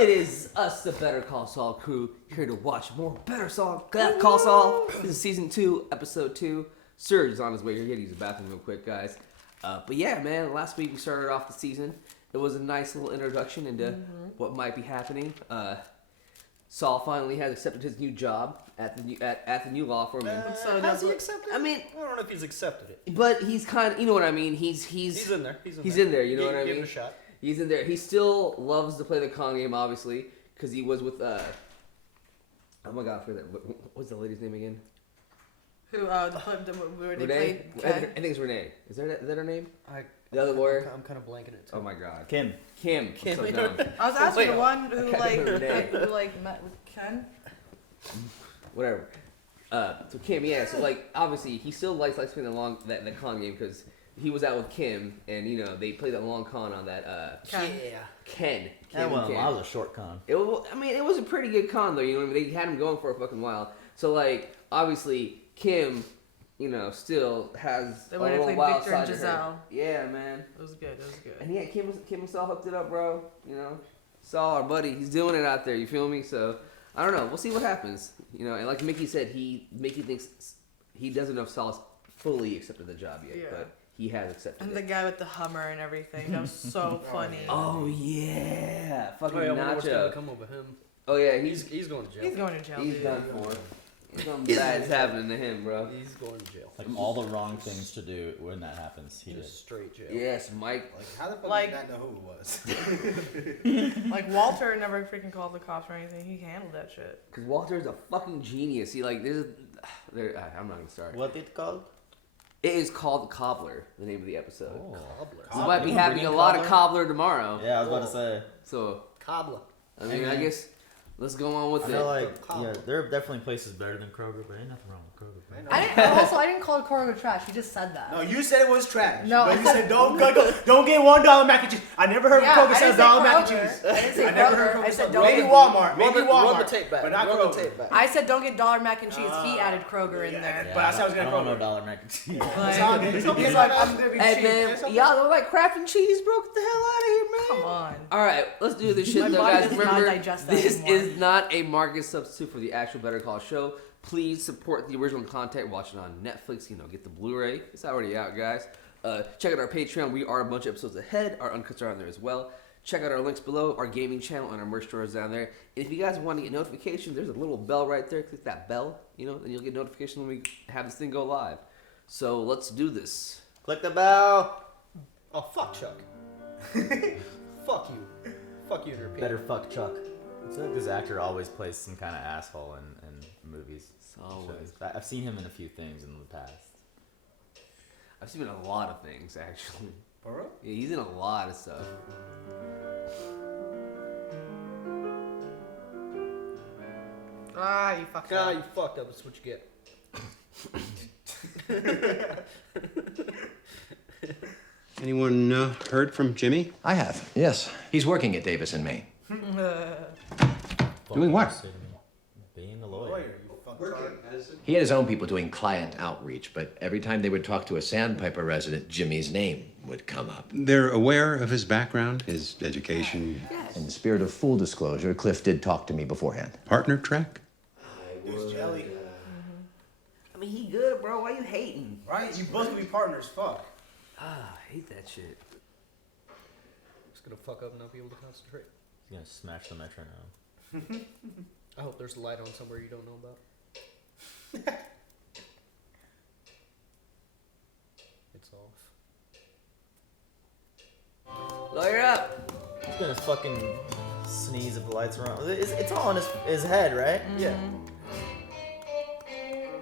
It is us, the Better Call Saul crew, here to watch more Better Call Saul. This is season 2, episode 2. Serge is on his way here. He had to use the bathroom real quick, guys. But yeah, man, last week we started off the season. It was a nice little introduction into what might be happening. Saul finally has accepted his new job at the new law firm. So has he accepted it? I mean, I don't know if he's accepted it. But he's kind of, you know what I mean. He's in there. He's in there. You know what I mean. Give it a shot. He's in there. He still loves to play the con game, obviously, because he was with oh my god, I forget that. What's the lady's name again? Who where they Renee? played I think it's Renee. Is that her name? The other I'm lawyer. I'm kind of blanking it. Too. Oh my god. Kim. I'm so dumb. I was asking Wait, the one who Renee. met with Ken. Whatever. So Kim, yeah. So like, obviously, he still likes playing the con game because he was out with Kim, and you know they played that long con on that. Ken. That was a short con. It was a pretty good con though. You know what I mean? They had him going for a fucking while. So like, obviously, Kim, you know, still has They a went and little played wild Victor and side to her. Giselle. Yeah, man. It was good. And yeah, Kim and Saul hooked it up, bro. You know, Saul, our buddy, he's doing it out there. You feel me? So I don't know. We'll see what happens. You know, and like Mickey said, Mickey thinks he doesn't know if Saul's fully accepted the job yet, but he has accepted and it. the guy with the Hummer and everything. That was so funny. Oh yeah, fucking I wonder what's Nacho. gonna come over him. Oh yeah, He's going to jail. He's going to jail. He's dude. done for. Something bad's happening to him, bro. He's going to jail. Like all the wrong things to do when that happens, he did. Just straight jail. Yes, Mike. Like, how the fuck Like- did that know who it was? Like Walter never freaking called the cops or anything. He handled that shit. Because Walter's a fucking genius. He like I'm not gonna start. What it called? It is called Cobbler, the name of the episode. Oh. Cobbler. We might be having a lot of Cobbler tomorrow. Yeah, I was about to say. So Cobbler. I mean, I guess let's go on with I it. feel like there are definitely places better than Kroger, but ain't nothing wrong with Kroger. Man. I didn't call Kroger trash. You just said that. No, you said it was trash. No, but I you said- said don't get $1 mac and cheese. I never heard Yeah, Kroger I say didn't say $1 mac and Kroger. cheese. I didn't say never Kroger. heard Kroger I said say- don't Maybe get- Walmart. Maybe Run Walmart. the tape back. But not Run the Kroger. tape back. I said don't get dollar mac and cheese. He added Kroger in there. But I said I was I gonna don't want Kroger. no dollar mac and cheese. It's all good. It's okay. He's like, I'm gonna be Hey cheap. man, y'all don't like Kraft cheese, bro? Get the hell out of here, man. Come on. All right, let's do this shit My though, body guys. does not Remember, digest that this anymore. is not a market substitute for the actual Better Call show. Please support the original content. Watch it on Netflix. You know, get the Blu-ray. It's already out, guys. Check out our Patreon. We are a bunch of episodes ahead. Our uncuts are on there as well. Check out our links below. Our gaming channel and our merch store is down there. And if you guys want to get notifications, there's a little bell right there. Click that bell, you know, and you'll get notification when we have this thing go live. So let's do this. Click the bell. Oh, fuck Chuck. Fuck you. Fuck you and your people. Better fuck Chuck. I feel like this actor always plays some kind of asshole in movies. Always. Shows. I've seen him in a few things in the past. I've seen a lot of things, actually. For real? Yeah, he's in a lot of stuff. Ah, you fucked Ah, up. you fucked up. That's what you get. Anyone heard from Jimmy? I have, yes. He's working at Davis and me. Doing what? Being a lawyer. Lawyer, you fucking He had his own people doing client outreach, but every time they would talk to a Sandpiper resident, Jimmy's name would come up. They're aware of his background, his education. In the spirit of full disclosure, Cliff did talk to me beforehand. Partner track? There's jelly. I mean, he good, bro. Why you hating? Right? You both could be partners. Fuck. Ah, I hate that shit. Just gonna fuck up and not be able to concentrate. He's gonna smash the metronome. I hope there's a light on somewhere you don't know about. It's off. Lawyer up. He's gonna fucking sneeze if the lights are on. It's all on his head, right? Yeah.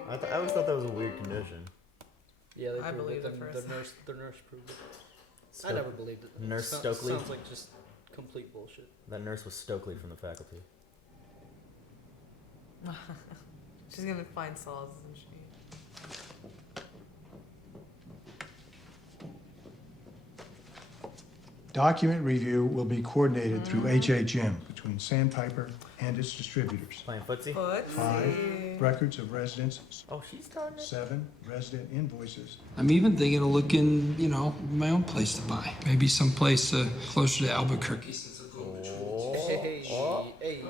I always thought that was a weird condition. Yeah, they I proved believed it. it first. The nurse proved it. I never believed it. Nurse Sounds Stokely? Sounds like just complete bullshit. That nurse was Stokely from the faculty. She's gonna find Saul, isn't she? Document review will be coordinated through HHM between Sandpiper and its distributors. Playing footsie? 5, records of residents. Oh, she's talking. 7, resident invoices. I'm even thinking of looking, my own place to buy. Maybe someplace closer to Albuquerque. Oh, Hey.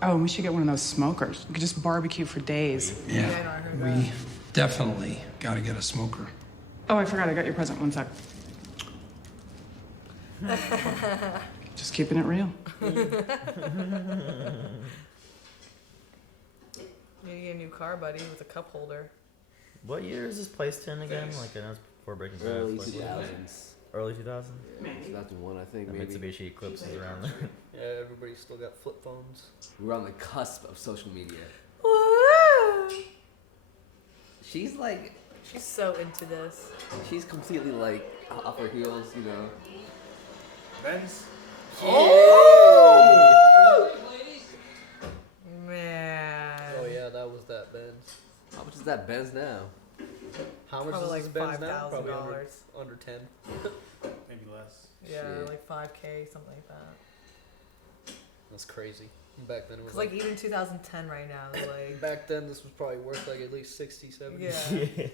Oh, and we should get one of those smokers. We could just barbecue for days. Yeah, I know, I heard that. We definitely gotta get a smoker. Oh, I forgot I got your present. One sec. Just keeping it real. Maybe get a new car, buddy, with a cup holder. What year is this placed in again? Like, I know it's before Breaking Bad. Early Like, 2000s. Early 2000s? Yeah, 2001, I think, The maybe. Mitsubishi Eclipse is around there. Yeah, everybody still got flip phones. We're on the cusp of social media. Woo! She's like, She's so into this. she's completely like off her heels, you know. Benz? Man. Oh yeah, that was that Benz. How much is that Benz now? How much Probably is like this Benz now? Probably $5,000. under 10. Maybe less. Yeah, Shit. like 5K, something like that. That's crazy. Back then it was Cause like even 2010 right now, like back then this was probably worth like at least 60, 70. yeah.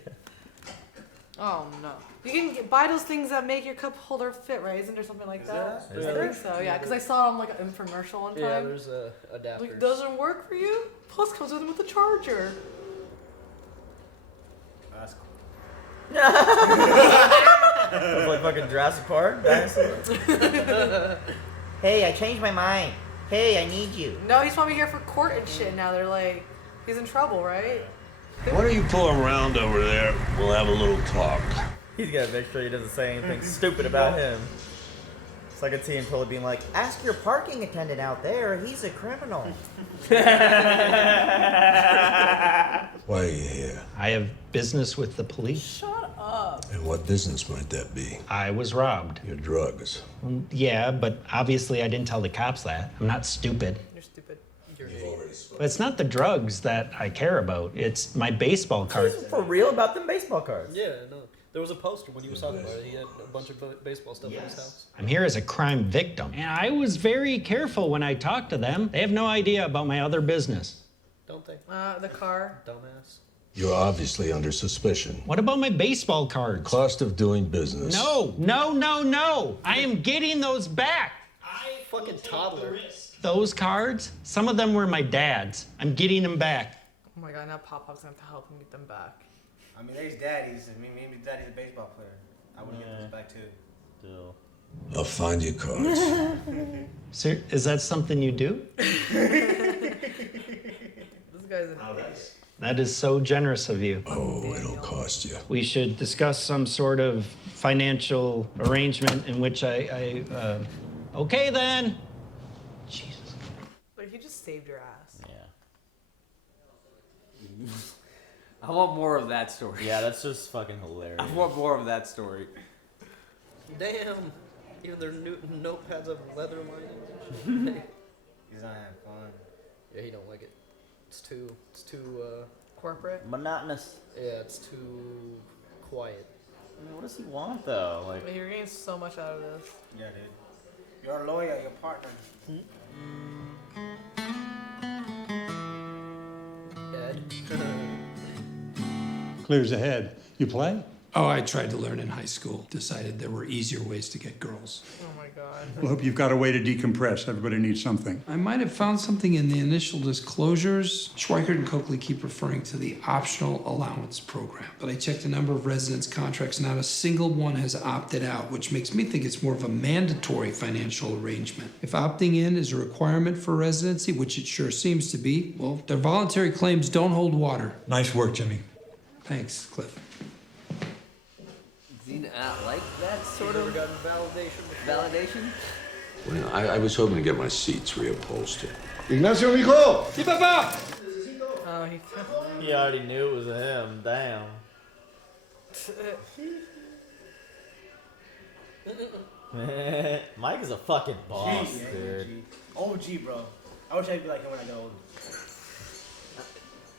Oh no! You can buy those things that make your cup holder fit, right? Isn't there something like that? Is I there? think so. Yeah, because I saw it on like an infomercial one Yeah, time. there's adapters. Like, doesn't work for you? Plus comes with them with the charger. That's cool. It's like fucking Jurassic Park. Dinosaur. Hey, I changed my mind. Hey, I need you. No, he's probably here for court and shit. Now they're like, he's in trouble, right? Why don't you pull him around over there? We'll have a little talk. He's gotta make sure he doesn't say anything stupid about him. It's like a teen probably being like, ask your parking attendant out there, he's a criminal. Why are you here? I have business with the police. Shut up. And what business might that be? I was robbed. Your drugs. Yeah, but obviously I didn't tell the cops that. I'm not stupid. You're stupid. But it's not the drugs that I care about. It's my baseball cards. For real about them baseball cards? Yeah, no. There was a poster when he was talking about it. He had a bunch of baseball stuff in his house. I'm here as a crime victim. And I was very careful when I talked to them. They have no idea about my other business. Don't they? The car. Dumbass. You're obviously under suspicion. What about my baseball cards? Cost of doing business. No. I am getting those back. Fucking toddler. Those cards, some of them were my dad's. I'm getting them back. Oh my god, now Pop-Pop's gonna have to help him get them back. I mean, there's daddies. I mean, maybe daddy's a baseball player. I would get those back too. Still. I'll find your cards. Sir, is that something you do? This guy's an idiot. That is so generous of you. Oh, it'll cost you. We should discuss some sort of financial arrangement in which okay then. Jesus. Like, he just saved your ass. Yeah. I want more of that story. Yeah, that's just fucking hilarious. I want more of that story. Damn. Even their new notepads have leather lining. He's not having fun. Yeah, he don't like it. It's too Corporate. Monotonous. yeah, it's too quiet. I mean, what does he want though? Like, But you're getting so much out of this. Yeah, dude. You're a lawyer, your partner. Ed. Clears ahead. You play? Oh, I tried to learn in high school. Decided there were easier ways to get girls. Oh my god. Well, hope you've got a way to decompress. Everybody needs something. I might have found something in the initial disclosures. Schweikert and Coakley keep referring to the optional allowance program. But I checked a number of residence contracts, not a single one has opted out, which makes me think it's more of a mandatory financial arrangement. If opting in is a requirement for residency, which it sure seems to be, well, their voluntary claims don't hold water. Nice work, Jimmy. Thanks, Cliff. Do you not like that sort Never of gotten validation before. validation? Well, I was hoping to get my seats reupholstered. Ignacio, mijo! Oh, he. he already knew it was him. Damn. Mike is a fucking boss, G, dude. OG, bro. I wish I could be like him when I get older.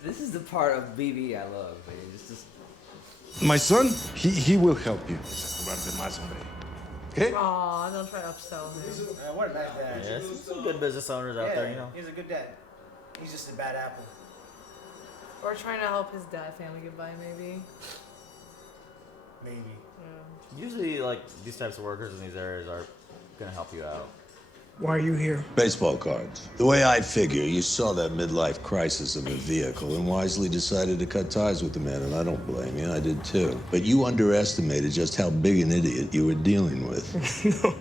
This is the part of BB I love, man. Just My son, he will help you. Okay? Aw, don't try to upsell him. What a nice dad. Yeah, some good business owners out there, you know. He's a good dad. He's just a bad apple. Or trying to help his dad family get by, maybe. Maybe. Yeah. Usually, like, these types of workers in these areas are gonna help you out. Why are you here? Baseball cards. The way I figure, you saw that midlife crisis of a vehicle and wisely decided to cut ties with the man, and I don't blame you, I did too. But you underestimated just how big an idiot you were dealing with. No,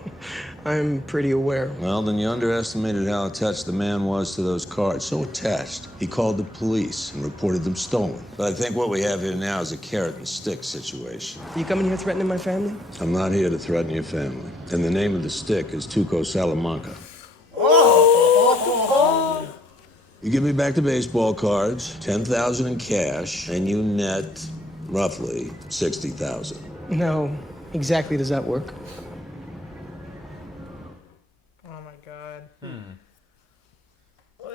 I'm pretty aware. Well, then you underestimated how attached the man was to those cards. So attached, he called the police and reported them stolen. But I think what we have here now is a carrot and stick situation. You coming here threatening my family? I'm not here to threaten your family. And the name of the stick is Tuco Salamanca. You give me back the baseball cards, $10,000 in cash, and you net roughly $60,000. No, exactly does that work? Oh my god. You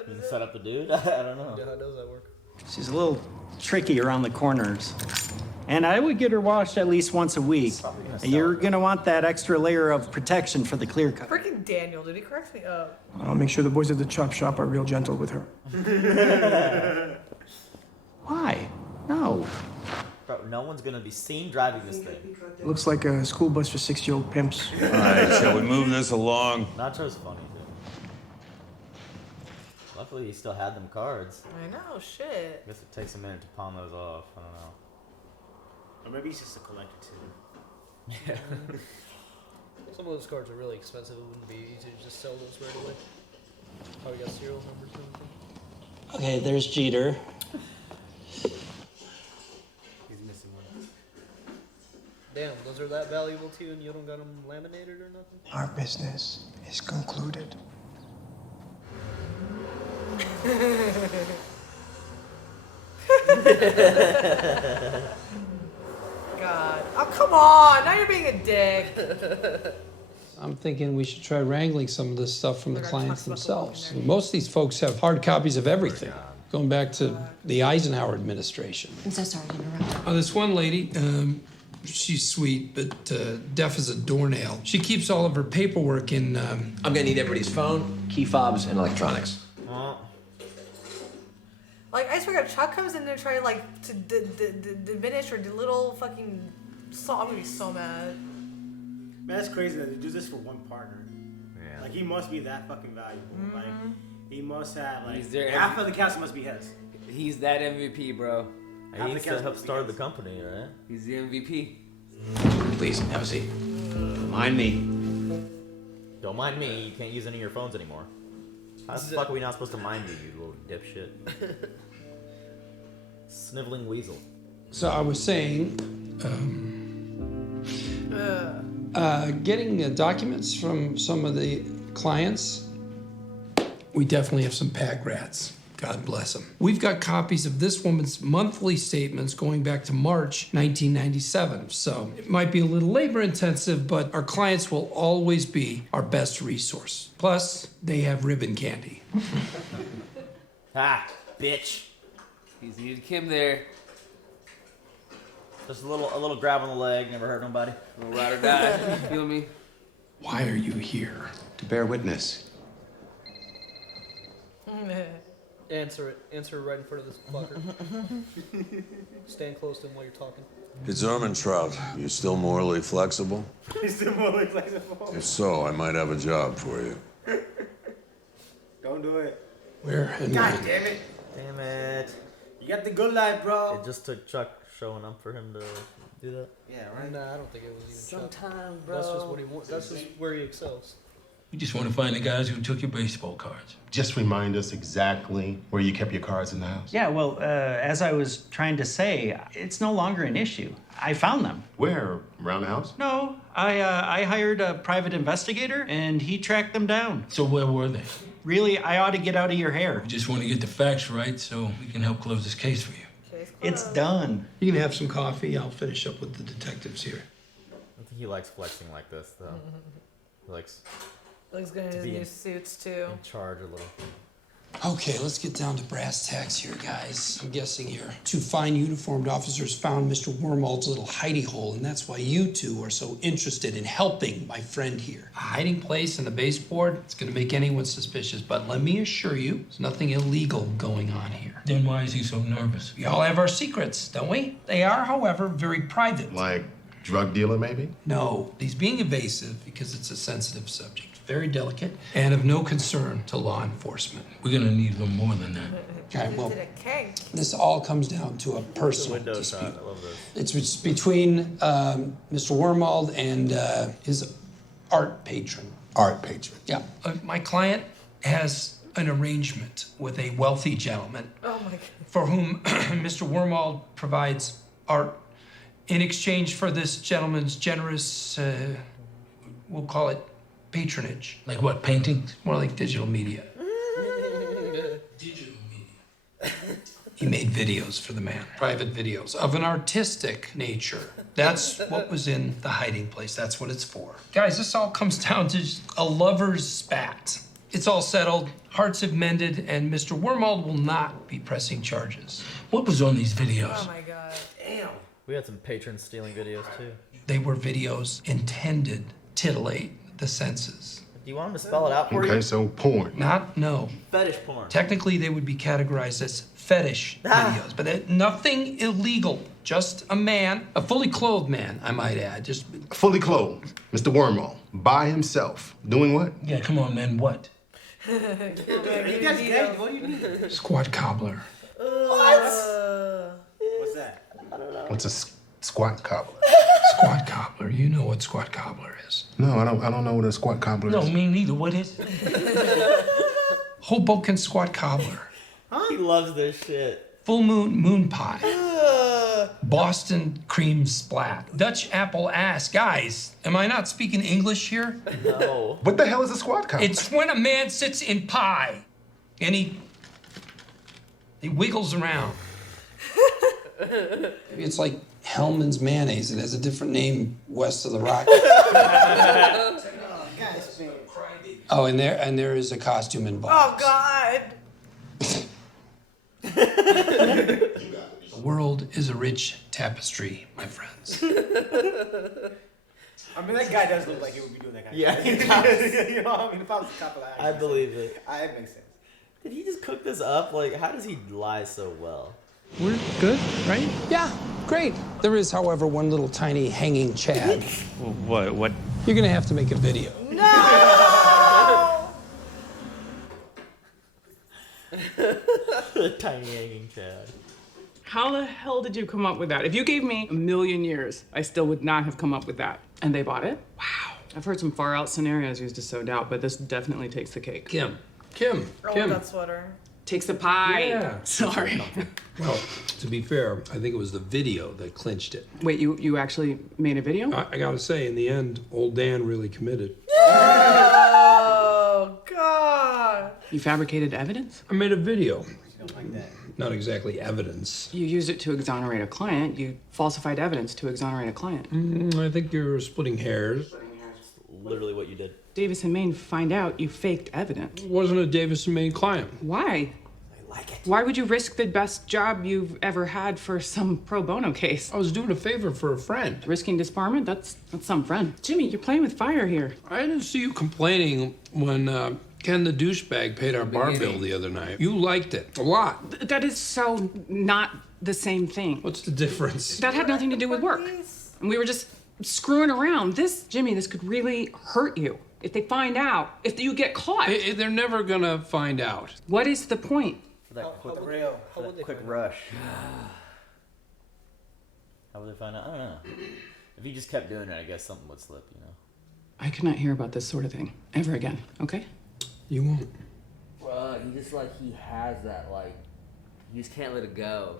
can set up the dude? I don't know. Yeah, how does that work? She's a little tricky around the corners. And I would get her washed at least once a week. You're gonna want that extra layer of protection for the clear cut. Freaking Daniel, dude, he cracks me up. I'll make sure the boys at the chop shop are real gentle with her. Why? No. Bro, no one's gonna be seen driving this thing. It looks like a school bus for 6-year-old pimps. All right, shall we move this along? Nacho's funny, too. Luckily, he still had them cards. I know, shit. I guess it takes a minute to pawn those off. I don't know. Or maybe he's just a collector too. Yeah. Some of those cards are really expensive. It wouldn't be easy to just sell those right away. Probably got serial numbers and everything. Okay, there's Jeter. He's missing one. Damn, those are that valuable to you and you don't got them laminated or nothing? Our business is concluded. God. Oh, come on. Now you're being a dick. I'm thinking we should try wrangling some of this stuff from the clients themselves. Most of these folks have hard copies of everything, going back to the Eisenhower administration. I'm so sorry to interrupt. Oh, this one lady, she's sweet, but deaf as a doornail. She keeps all of her paperwork in. I'm gonna need everybody's phone, key fobs, and electronics. Like, I swear, if Chuck comes in there trying, like, to diminish or belittle fucking Saul, I'm gonna be so mad. Man, that's crazy that they do this for one partner. Yeah. Like, he must be that fucking valuable. Like, he must have, like, half of the cast must be his. He's that MVP, bro. He needs to help start the company, right? He's the MVP. Please, have a seat. Mind me. Don't mind me. You can't use any of your phones anymore. How the fuck are we not supposed to mind you, you little dipshit? Sniveling weasel. So I was saying, getting documents from some of the clients, we definitely have some pack rats. God bless them. We've got copies of this woman's monthly statements going back to March 1997. So it might be a little labor intensive, but our clients will always be our best resource. Plus, they have ribbon candy. Ah, bitch. He's needed Kim there. Just a little grab on the leg, never hurt nobody. A little ride or die. You feel me? Why are you here? To bear witness. Answer it. Answer it right in front of this fucker. Stand close to him while you're talking. It's Ermintrout. You still morally flexible? He's still morally flexible. If so, I might have a job for you. Don't do it. Where? God damn it. Damn it. You got the good life, bro. It just took Chuck showing up for him to do that. Yeah, right? Nah, I don't think it was even Sometimes, Chuck. That's just what he wants. That's just where he excels. We just want to find the guys who took your baseball cards. Just remind us exactly where you kept your cards in the house. Yeah, well, as I was trying to say, it's no longer an issue. I found them. Where? Around the house? No, I hired a private investigator, and he tracked them down. So where were they? Really, I ought to get out of your hair. We just want to get the facts right so we can help close this case for you. It's done. You can have some coffee. I'll finish up with the detectives here. I don't think he likes flexing like this, though. He likes Looks good in to his be new in- suits, too. in charge a little. Okay, let's get down to brass tacks here, guys. I'm guessing your two fine uniformed officers found Mr. Wormald's little hidey hole, and that's why you two are so interested in helping my friend here. A hiding place in the baseboard, it's gonna make anyone suspicious, but let me assure you, there's nothing illegal going on here. Then why is he so nervous? We all have our secrets, don't we? They are, however, very private. Like Drug dealer, maybe? No, he's being evasive because it's a sensitive subject, very delicate, and of no concern to law enforcement. We're gonna need a little more than that. Okay, well, Did a keg. this all comes down to a personal Window dispute. shot. I love this. It's between Mr. Wormald and his art patron. Art patron. Yeah. My client has an arrangement with a wealthy gentleman Oh my god. for whom Mr. Wormald provides art in exchange for this gentleman's generous, we'll call it patronage. Like what, paintings? More like digital media. Digital media. He made videos for the man, private videos of an artistic nature. That's what was in the hiding place. That's what it's for. Guys, this all comes down to just a lover's spat. It's all settled, hearts have mended, and Mr. Wormald will not be pressing charges. What was on these videos? Oh my god. Damn. We had some patrons stealing videos too. They were videos intended to titillate the senses. Do you want him to spell it out for you? Okay, so porn. No. Fetish porn. Technically, they would be categorized as fetish videos, but nothing illegal. Just a man, a fully clothed man, I might add. Just Fully clothed. Mr. Wormald. By himself. Doing what? Yeah, come on, man. What? You guys gay? What do you need? squat cobbler. What's that? What's a squat cobbler? Squat cobbler. You know what squat cobbler is. No, I don't know what a squat cobbler is. me neither. What is it? Hoboken squat cobbler. He loves this shit. Full moon pie. Boston cream splat. Dutch apple ass. Guys, am I not speaking English here? No. What the hell is a squat cobbler? It's when a man sits in pie and he wiggles around. It's like Hellman's mayonnaise. It has a different name west of the Rock. Oh, and there is a costume involved. Oh god. The world is a rich tapestry, my friends. I mean, that guy does look like he would be doing that kind Yeah, of he thing. does. You know, I mean, if I was the top of that, I believe it. It makes sense. Did he just cook this up? Like, how does he lie so well? We're good, right? Yeah, great. There is, however, one little tiny hanging chad. What? You're gonna have to make a video. The tiny hanging chad. How the hell did you come up with that? If you gave me a million years, I still would not have come up with that. And they bought it? Wow. I've heard some far out scenarios used to sow doubt, but this definitely takes the cake. Kim. Oh, that sweater. Takes the pie. Yeah. Sorry. Well, to be fair, I think it was the video that clinched it. Wait, you actually made a video? I gotta say, in the end, old Dan really committed. Oh god. You fabricated evidence? I made a video. Don't like that. Not exactly evidence. You used it to exonerate a client. You falsified evidence to exonerate a client. I think you're splitting hairs. Literally what you did. Davis and Maine find out you faked evidence. Wasn't a Davis and Maine client. Why? I like it. Why would you risk the best job you've ever had for some pro bono case? I was doing a favor for a friend. Risking disbarment? That's some friend. Jimmy, you're playing with fire here. I didn't see you complaining when Ken the douchebag paid our bar bill the other night. You liked it a lot. That is so not the same thing. What's the difference? That had nothing to do with work. And we were just screwing around. Jimmy, this could really hurt you. If they find out, if you get caught. They're never gonna find out. What is the point? For that quick, How would they quick find rush. How would they find out? I don't know. If he just kept doing it, I guess something would slip, you know? I cannot hear about this sort of thing ever again, okay? You won't. He just he has that he just can't let it go.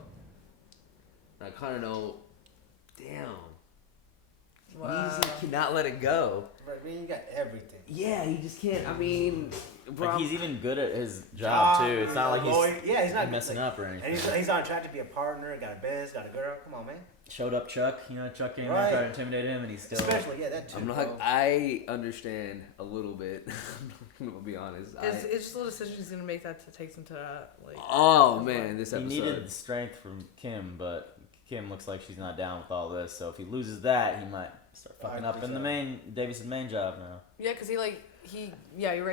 And I kind of know, damn. Wow. He just cannot let it go. Right, I mean, you got everything. Yeah, he just can't. I mean, bro, Like he's even good at his job too. It's not like he's not messing up or anything. And he's on track to be a partner. Got a biz, got a girl. Come on, man. Showed up Chuck, Chuck came in Right. and tried to intimidate him, and he's still. Especially, that too. I'm not. I understand a little bit. I'm gonna be honest. It's just little decisions he's gonna make that takes him to Oh man, this He episode. needed the strength from Kim, but Kim looks like she's not down with all this. So if he loses that, he might start fucking up in the Davis's main job now. Yeah, because you're right. He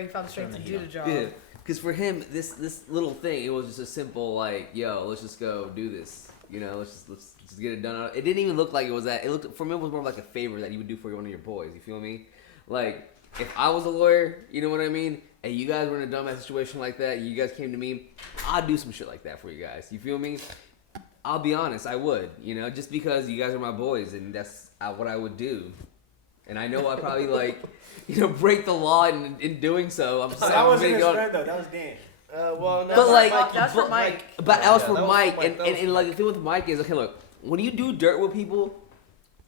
found the strength to do the job. Yeah, because for him, this little thing, it was just a simple yo, let's just go do this. You know, let's just get it done. It didn't even look like it was that. It looked for me, it was more like a favor that you would do for one of your boys. You feel me? Like if I was a lawyer, you know what I mean, and you guys were in a dumbass situation like that, you guys came to me, I'd do some shit like that for you guys. You feel me? I'll be honest, I would. You know, just because you guys are my boys, and that's what I would do. And I know I probably like, you know, break the law in doing so. I'm just that wasn't his friend though. That was Dan. Well, no, but like, that's for Mike. But that was for Mike, and like the thing with Mike is, okay, look, when you do dirt with people,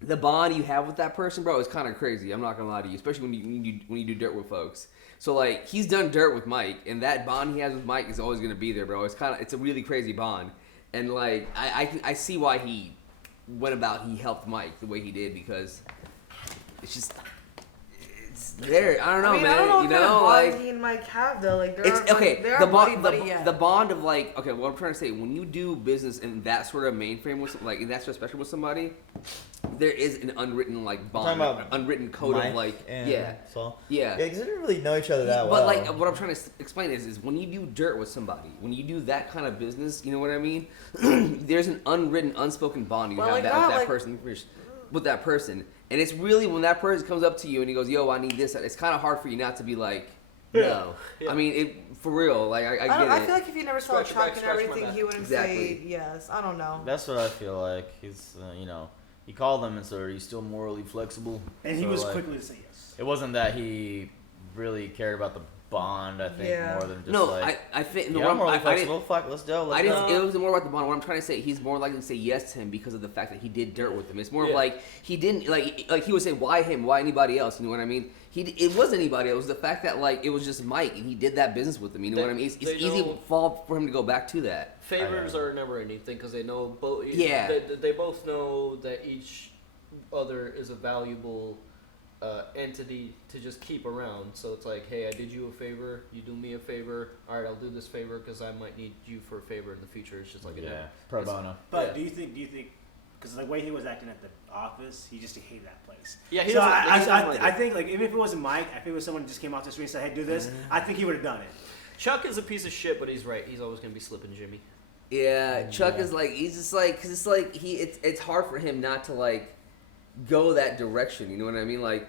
the bond you have with that person, bro, is kind of crazy. I'm not gonna lie to you, especially when you do dirt with folks. So like, he's done dirt with Mike, and that bond he has with Mike is always gonna be there, bro. It's a really crazy bond, and like, I see why he helped Mike the way he did, because it's just. There, I don't know, man. I don't know you what kind of know, bond like he and Mike have though. Like, it's okay. They're The buddy bond, yet. the bond of like, okay, what I'm trying to say, when you do business in that sort of mainframe with, like, in that sort of special with somebody, there is an unwritten like bond, unwritten code Mike of like, and yeah, Saul? yeah, because they didn't really know each other that but well. like, what I'm trying to explain is when you do dirt with somebody, when you do that kind of business, you know what I mean? There's an unwritten, unspoken bond you have like with that person. And it's really when that person comes up to you and he goes, "Yo, I need this." It's kind of hard for you not to be like, "No." Yeah. I mean, for real. Like, I get it. I feel like if you never saw Chuck and everything, he wouldn't say yes. I don't know. That's what I feel like. He's, you know, he called them and said, "Are you still morally flexible?" And he was quickly to say yes. It wasn't that he really cared about the bond. I think more than just I think I'm morally flexible. Fuck, let's go. It was more about the bond. What I'm trying to say, he's more likely to say yes to him because of the fact that he did dirt with him. It's more of like he didn't like he would say, "Why him? Why anybody else?" You know what I mean? It wasn't anybody. It was the fact that like it was just Mike, and he did that business with him. You know what I mean? It's easy for him to go back to that. Favors are never anything because they know both. Yeah, they both know that each other is a valuable entity to just keep around. So it's like, hey, I did you a favor, you do me a favor. All right, I'll do this favor because I might need you for a favor in the future. It's just like pro bono. But do you think? Because the way he was acting at the office, he just hated that place. Yeah, so I think like even if it wasn't Mike, if it was someone who just came off the street and said, "Hey, do this," I think he would have done it. Chuck is a piece of shit, but he's right. He's always gonna be slipping Jimmy. Yeah, Chuck is like, he's just like, because it's like it's hard for him not to like go that direction. You know what I mean? Like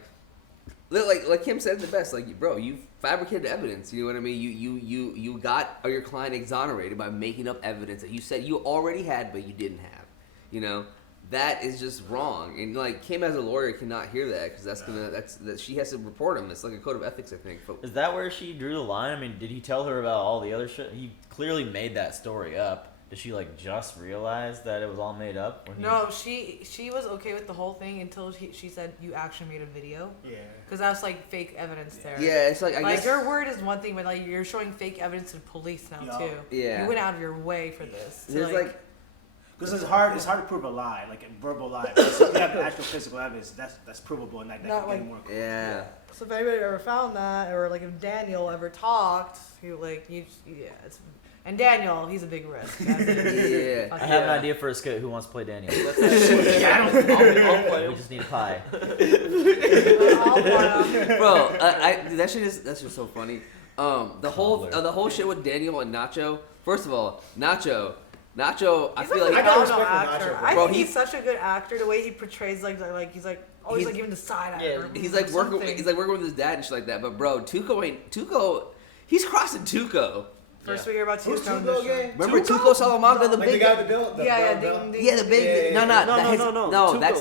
Kim said the best. Like, bro, you fabricated evidence. You know what I mean? You got your client exonerated by making up evidence that you said you already had but you didn't have. You know, that is just wrong. And like Kim as a lawyer cannot hear that because that she has to report him. It's like a code of ethics, I think. Is that where she drew the line? I mean, did he tell her about all the other shit? He clearly made that story up. Did she like just realize that it was all made up? No, she was okay with the whole thing until she said you actually made a video. Yeah. Because that's like fake evidence there. Yeah, it's like I guess your word is one thing, but like you're showing fake evidence to the police now too. Yeah. You went out of your way for this. There's like. Because it's hard to prove a lie, like a verbal lie. So if you have actual physical evidence, that's provable, and that can get more. Yeah. So if anybody ever found that, or like if Daniel ever talked, and Daniel, he's a big risk. Yeah. I have an idea for a skit. Who wants to play Daniel? I'll play him. We just need a pie. Bro, that's just so funny. The whole shit with Daniel and Nacho. First of all, Nacho, I feel like actor. I think he's such a good actor. The way he portrays like he's like always like giving the side eye. Yeah, he's like working with his dad and shit like that. But bro, Tuco, he's crossing Tuco. First we hear about Tuco. Remember Tuco Salamanca, the big guy? the big. No. That's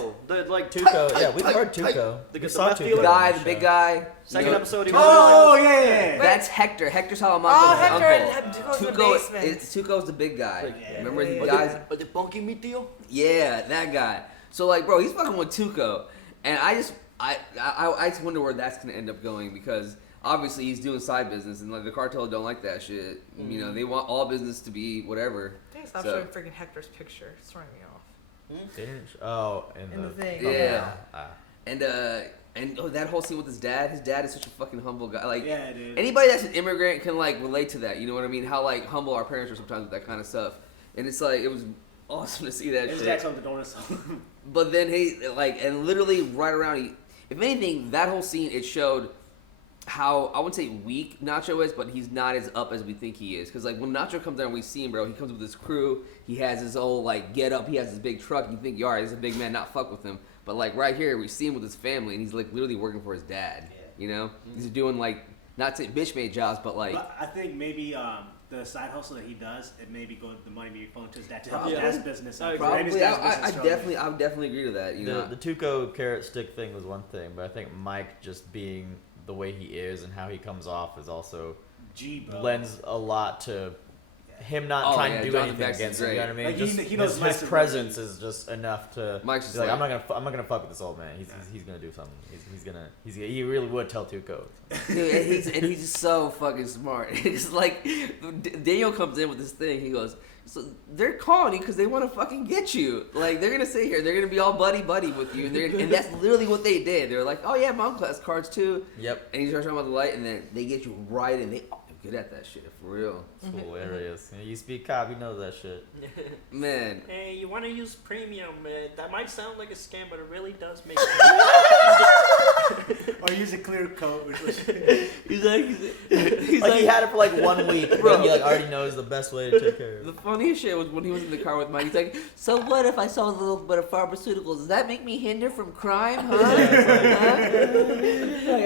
Tuco. Yeah, we've heard Tuco. We saw Tuco. The big guy. Second episode. Yeah. That's Hector. Hector Salamanca. Oh, Hector. Tuco's in the basement. Tuco's the big guy. Remember the guys? Are they bunking me, Theo? Yeah, that guy. So like, bro, he's fucking with Tuco, and I just wonder where that's gonna end up going because. Obviously, he's doing side business, and like the cartel don't like that shit. Mm-hmm. You know, they want all business to be whatever. They stop showing freaking Hector's picture. It's throwing me off. In the thing. Yeah. And that whole scene with his dad. His dad is such a fucking humble guy. Like, yeah, dude. Anybody that's an immigrant can like relate to that. You know what I mean? How like humble our parents are sometimes with that kind of stuff. And it's like it was awesome to see that shit. His on the donuts. But then he like and literally right around if anything, that whole scene it showed how, I wouldn't say weak Nacho is, but he's not as up as we think he is. Because, like, when Nacho comes down, we see him, bro, he comes with his crew, he has his old, like, get up, he has his big truck, and you think, all right, this is a big man, not fuck with him. But, like, right here, we see him with his family, and he's, like, literally working for his dad, you know? He's doing, like, not to bitch-made jobs, but, like... But I think maybe the side hustle that he does, it maybe go the money maybe flowing to his dad to help his dad's business. Probably, I would definitely agree to that, you know? The Tuco carrot stick thing was one thing, but I think Mike just being the way he is and how he comes off is also lends a lot to him not trying to do anything against him. You know what I mean? Like just, he knows his presence is just enough to Mike's be like, I'm not gonna fuck with this old man. He's gonna do something. He really would tell Tuco. Dude, and he's so fucking smart. It's like Daniel comes in with this thing. He goes, so they're calling you because they want to fucking get you. Like, they're gonna sit here, they're gonna be all buddy with you, and that's literally what they did. They're like, oh yeah, my uncle has cards too. Yep. And he starts talking about the light, and then they get you right in. They're good at that shit for real. It's hilarious. You speak cop, you know that shit. Man. Hey, you want to use premium? That might sound like a scam, but it really does make Or use a clear coat. He's like he had it for like 1 week, bro. And he like already knows the best way to take care of it. The funniest shit was when he was in the car with Mike. He's like, so what if I saw a little bit of pharmaceuticals? Does that make me hinder from crime, huh? Like,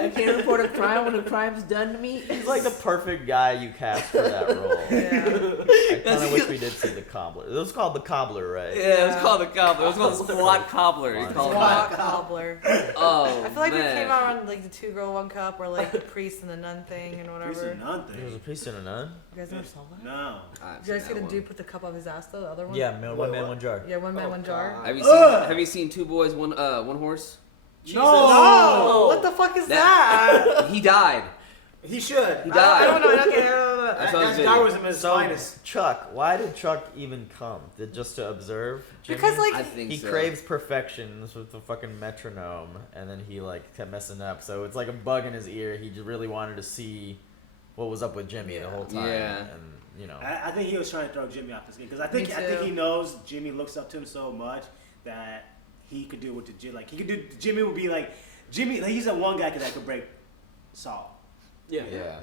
I can't report a crime when a crime's done to me? He's like the perfect guy you cast for that role. I kind of wish we did see the Cobbler. It was called the Cobbler, right? Yeah, it was called the Cobbler. It was called Squat Cobbler. Squat Cobbler. Oh, I feel like we came out on like the 2 Girl 1 Cup or like the priest and the nun thing and whatever. Priest and nun thing. There was a priest and a nun? You guys never saw that? No. Did you guys see the dude put the cup up his ass though? The other one? Yeah, one man, one jar. Yeah, one man, one jar. Have you seen Two Boys, One Horse? No! What the fuck is that? He died. He should. He died. I don't know. Okay, That's Darwinism is finest. Chuck, why did Chuck even come? Just to observe Jimmy? Because like I think he craves perfection with the fucking metronome, and then he like kept messing up. So it's like a bug in his ear. He just really wanted to see what was up with Jimmy the whole time. Yeah. And you know, I think he was trying to throw Jimmy off his game because I think he knows Jimmy looks up to him so much that he could do what the like he could do. Jimmy would be like Jimmy. Like, he's that one guy that could break Saul. Yeah.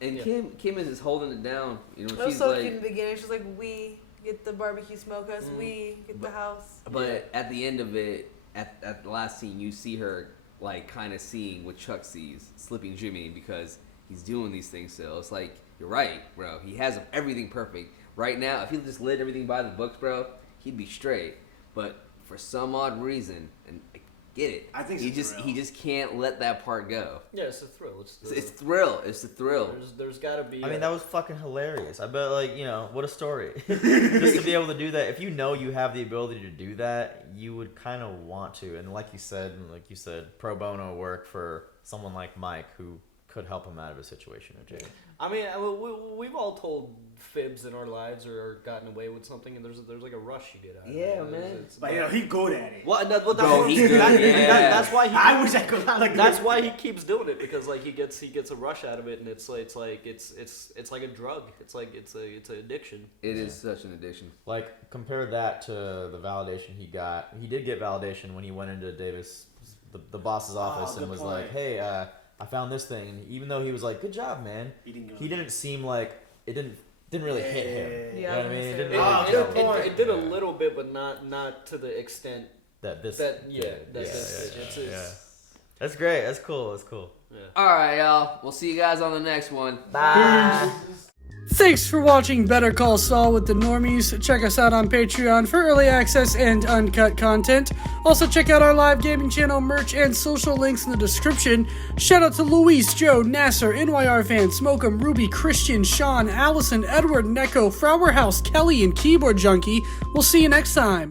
And Kim is just holding it down. You know, it was she's so like, cute in the beginning. She's like, we get the barbecue smokehouse, we get the house. But at the end of it, at the last scene, you see her like kind of seeing what Chuck sees, slipping Jimmy because he's doing these things still. It's like, you're right, bro. He has everything perfect. Right now, if he just lived everything by the books, bro, he'd be straight. But for some odd reason, and I get it, I think he just can't let that part go. Yeah, it's a thrill. It's thrill. It's the thrill. There's gotta be. I mean, that was fucking hilarious. I bet, like, you know, what a story. Just to be able to do that. If you know you have the ability to do that, you would kind of want to. And like you said, pro bono work for someone like Mike who could help him out of a situation or two. I mean, we've all told fibs in our lives or gotten away with something, and there's like a rush you get out of it. Yeah, man. But you know, he's good at it. That's why he. I wish I could. That's why he keeps doing it, because like he gets a rush out of it, and it's like a drug. It's an addiction. It is such an addiction. Like, compare that to the validation he got. He did get validation when he went into Davis, the boss's office, and was like, "Hey, I found this thing." And even though he was like, "Good job, man," he didn't seem like it didn't really hit him. You know what I mean? It did a little bit, but not to the extent that this. That's great. That's cool. Yeah. All right, y'all. We'll see you guys on the next one. Bye. Thanks for watching Better Call Saul with the Normies. Check us out on Patreon for early access and uncut content. Also check out our live gaming channel, merch, and social links in the description. Shout out to Luis, Joe, Nasser, NYR Fan, Smoke'em, Ruby, Christian, Sean, Allison, Edward, Neko, Flower House, Kelly, and Keyboard Junkie. We'll see you next time.